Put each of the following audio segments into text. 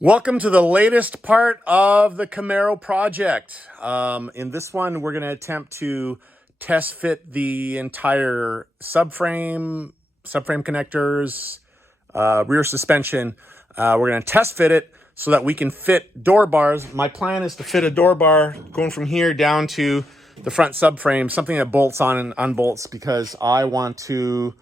Welcome to the latest part of the Camaro project. In this one, we're going to attempt to test fit the entire subframe connectors, rear suspension. We're going to test fit it so that we can fit door bars. My plan is to fit a door bar going from here down to the front subframe, something that bolts on and unbolts, because I want to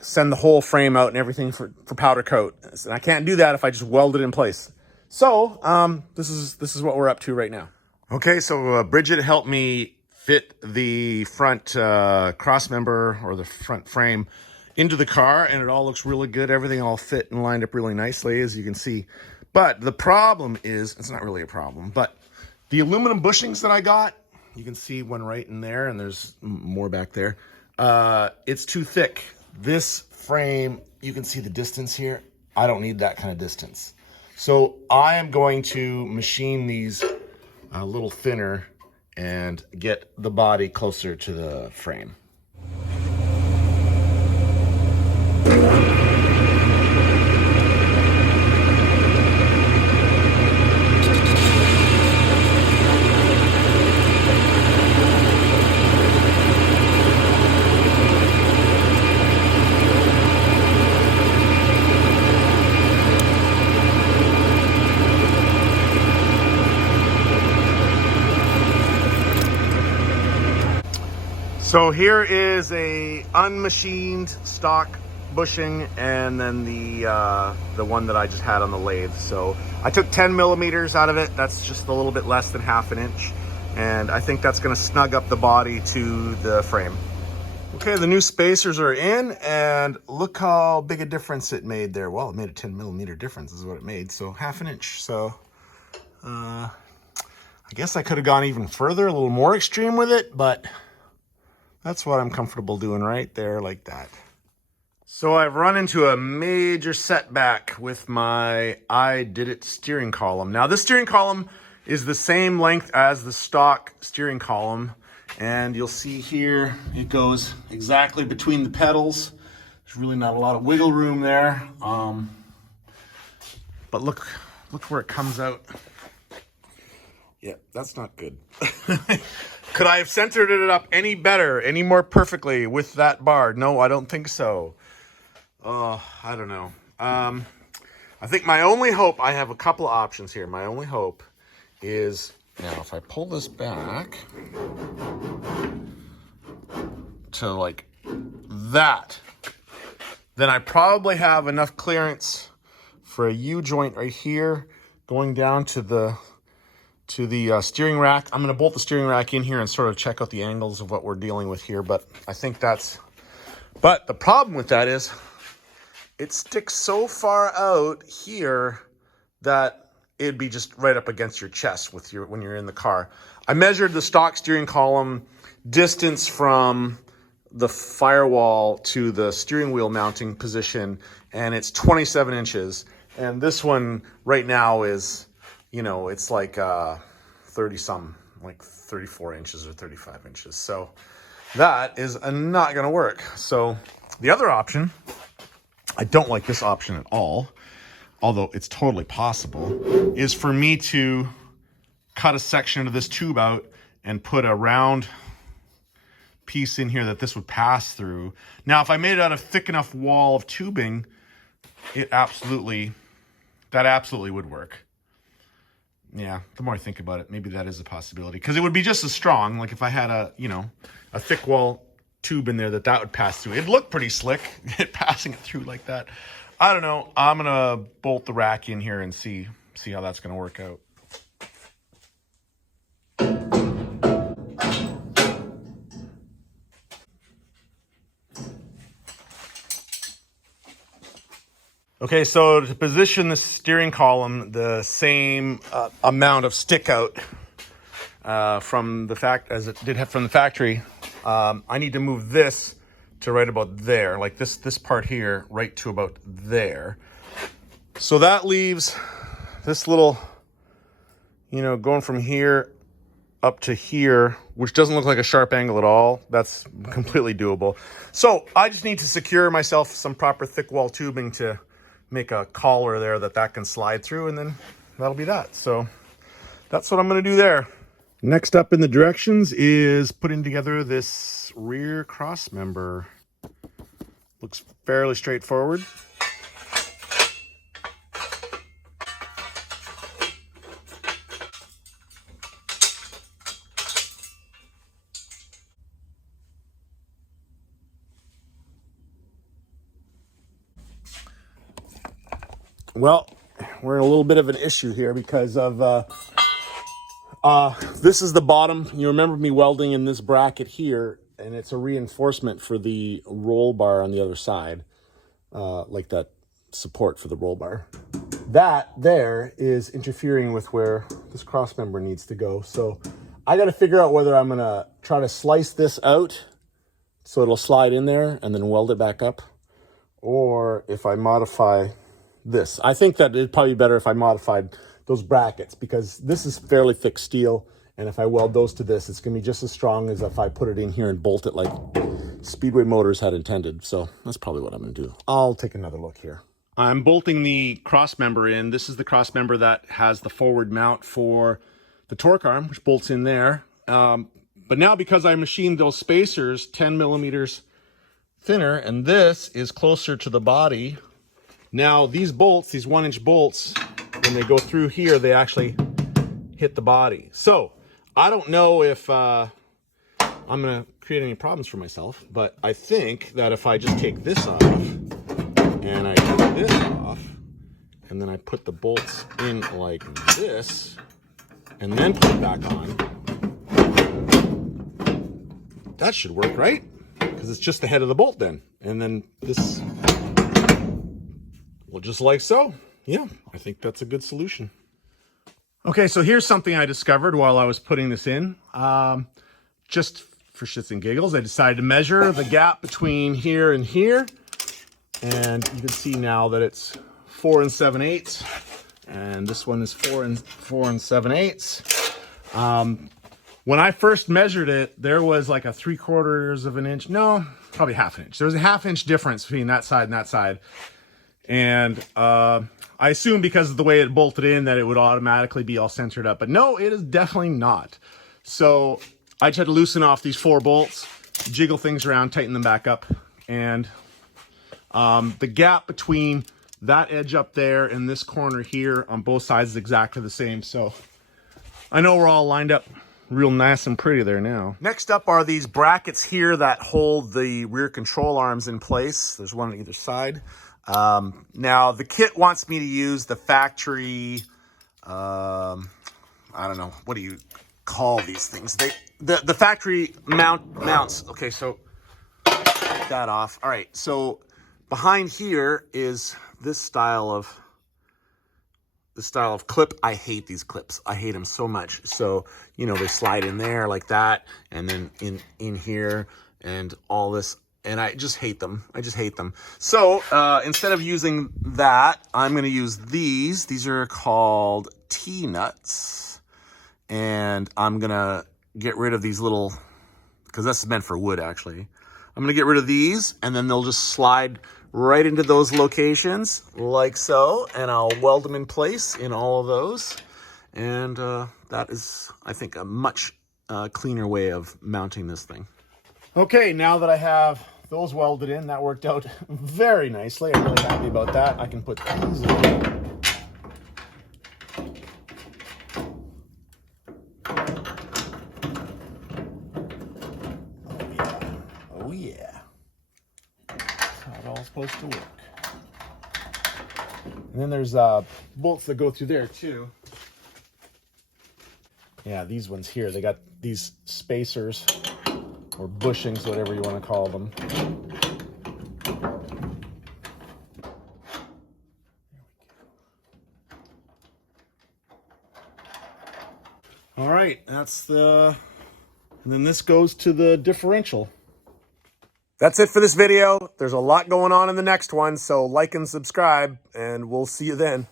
send the whole frame out and everything for powder coat. And I can't do that if I just weld it in place. So this is what we're up to right now. Okay, so Bridget helped me fit the front cross member or the front frame into the car, and it all looks really good. Everything all fit and lined up really nicely, as you can see. But the problem is, it's not really a problem, but the aluminum bushings that I got, you can see one right in there, and there's more back there. It's too thick. This frame, you can see the distance here. I don't need that kind of distance. So I am going to machine these a little thinner and get the body closer to the frame. So here is a unmachined stock bushing, and then the one that I just had on the lathe. So I took 10 millimeters out of it. That's just a little bit less than ½ an inch. And I think that's gonna snug up the body to the frame. Okay, the new spacers are in, and look how big a difference it made there. Well, it made a 10 millimeter difference is what it made. So ½ an inch. So I guess I could have gone even further, a little more extreme with it, but that's what I'm comfortable doing right there, like that. So I've run into a major setback with my I Did It steering column. Now this steering column is the same length as the stock steering column. And you'll see here, it goes exactly between the pedals. There's really not a lot of wiggle room there. But look where it comes out. Yeah, that's not good. Could I have centered it up any better, any more perfectly with that bar? No, I don't think so. I don't know. I think my only hope, I have a couple of options here. My only hope is, now if I pull this back to like that, then I probably have enough clearance for a U-joint right here going down to the steering rack. I'm going to bolt the steering rack in here and sort of check out the angles of what we're dealing with here. But I think but the problem with that is it sticks so far out here that it'd be just right up against your chest when you're in the car. I measured the stock steering column distance from the firewall to the steering wheel mounting position, and it's 27 inches. And this one right now is, you know, it's like 30-some, like 34 inches or 35 inches. So that is not going to work. So the other option, I don't like this option at all, although it's totally possible, is for me to cut a section of this tube out and put a round piece in here that this would pass through. Now, if I made it out of thick enough wall of tubing, that absolutely would work. Yeah, the more I think about it, maybe that is a possibility, because it would be just as strong. Like if I had a thick wall tube in there that would pass through. It'd look pretty slick, passing it through like that. I don't know. I'm gonna bolt the rack in here and see how that's gonna work out. Okay, so to position the steering column the same amount of stick out from the factory, I need to move this to right about there, like this part here, right to about there. So that leaves this little, going from here up to here, which doesn't look like a sharp angle at all. That's completely doable. So I just need to secure myself some proper thick wall tubing to make a collar there that can slide through, and then that'll be that. So that's what I'm going to do there. Next up in the directions is putting together this rear cross member. Looks fairly straightforward. Well, we're in a little bit of an issue here because of this is the bottom. You remember me welding in this bracket here, and it's a reinforcement for the roll bar on the other side, like that support for the roll bar. That there is interfering with where this cross member needs to go. So I got to figure out whether I'm going to try to slice this out so it'll slide in there and then weld it back up, or if I modify this. I think that it'd probably be better if I modified those brackets, because this is fairly thick steel, and if I weld those to this, it's going to be just as strong as if I put it in here and bolt it like Speedway Motors had intended. So that's probably what I'm going to do. I'll take another look here. I'm bolting the cross member in. This is the cross member that has the forward mount for the torque arm, which bolts in there. But now, because I machined those spacers 10 millimeters thinner, and this is closer to the body, now these bolts, these 1-inch bolts, when they go through here, they actually hit the body. So I don't know if I'm going to create any problems for myself, but I think that if I just take this off and I take this off and then I put the bolts in like this and then put it back on, that should work, right? Because it's just the head of the bolt then. And then this, well, just like so. Yeah, I think that's a good solution. Okay, so here's something I discovered while I was putting this in. Just for shits and giggles, I decided to measure the gap between here and here. And you can see now that it's 4 7/8. And this one is 4 7/8. When I first measured it, there was like a 3/4 of an inch. No, probably half an inch. There was a half-inch difference between that side and that side. And I assumed because of the way it bolted in that it would automatically be all centered up. But no, it is definitely not. So I just had to loosen off these 4 bolts, jiggle things around, tighten them back up. And the gap between that edge up there and this corner here on both sides is exactly the same. So I know we're all lined up real nice and pretty there now. Next up are these brackets here that hold the rear control arms in place. There's one on either side. Now the kit wants me to use the factory, I don't know, what do you call these things? The factory mounts. Okay, so take that off. All right, so behind here is this style of clip. I hate these clips. I hate them so much. So, you know, they slide in there like that, and then in here and all this. And I just hate them. I just hate them. So instead of using that, I'm going to use these. These are called T-nuts. And I'm going to get rid of these little, because this is meant for wood, actually. I'm going to get rid of these, and then they'll just slide right into those locations, like so. And I'll weld them in place in all of those. And that is, I think, a much cleaner way of mounting this thing. Okay, now that I have those welded in, that worked out very nicely. I'm really happy about that. I can put these in. Oh yeah. That's how it all's supposed to work. And then there's bolts that go through there too. Yeah, these ones here, they got these spacers, or bushings, whatever you want to call them. All right, that's the, and then this goes to the differential. That's it for this video. There's a lot going on in the next one, so like and subscribe, and we'll see you then.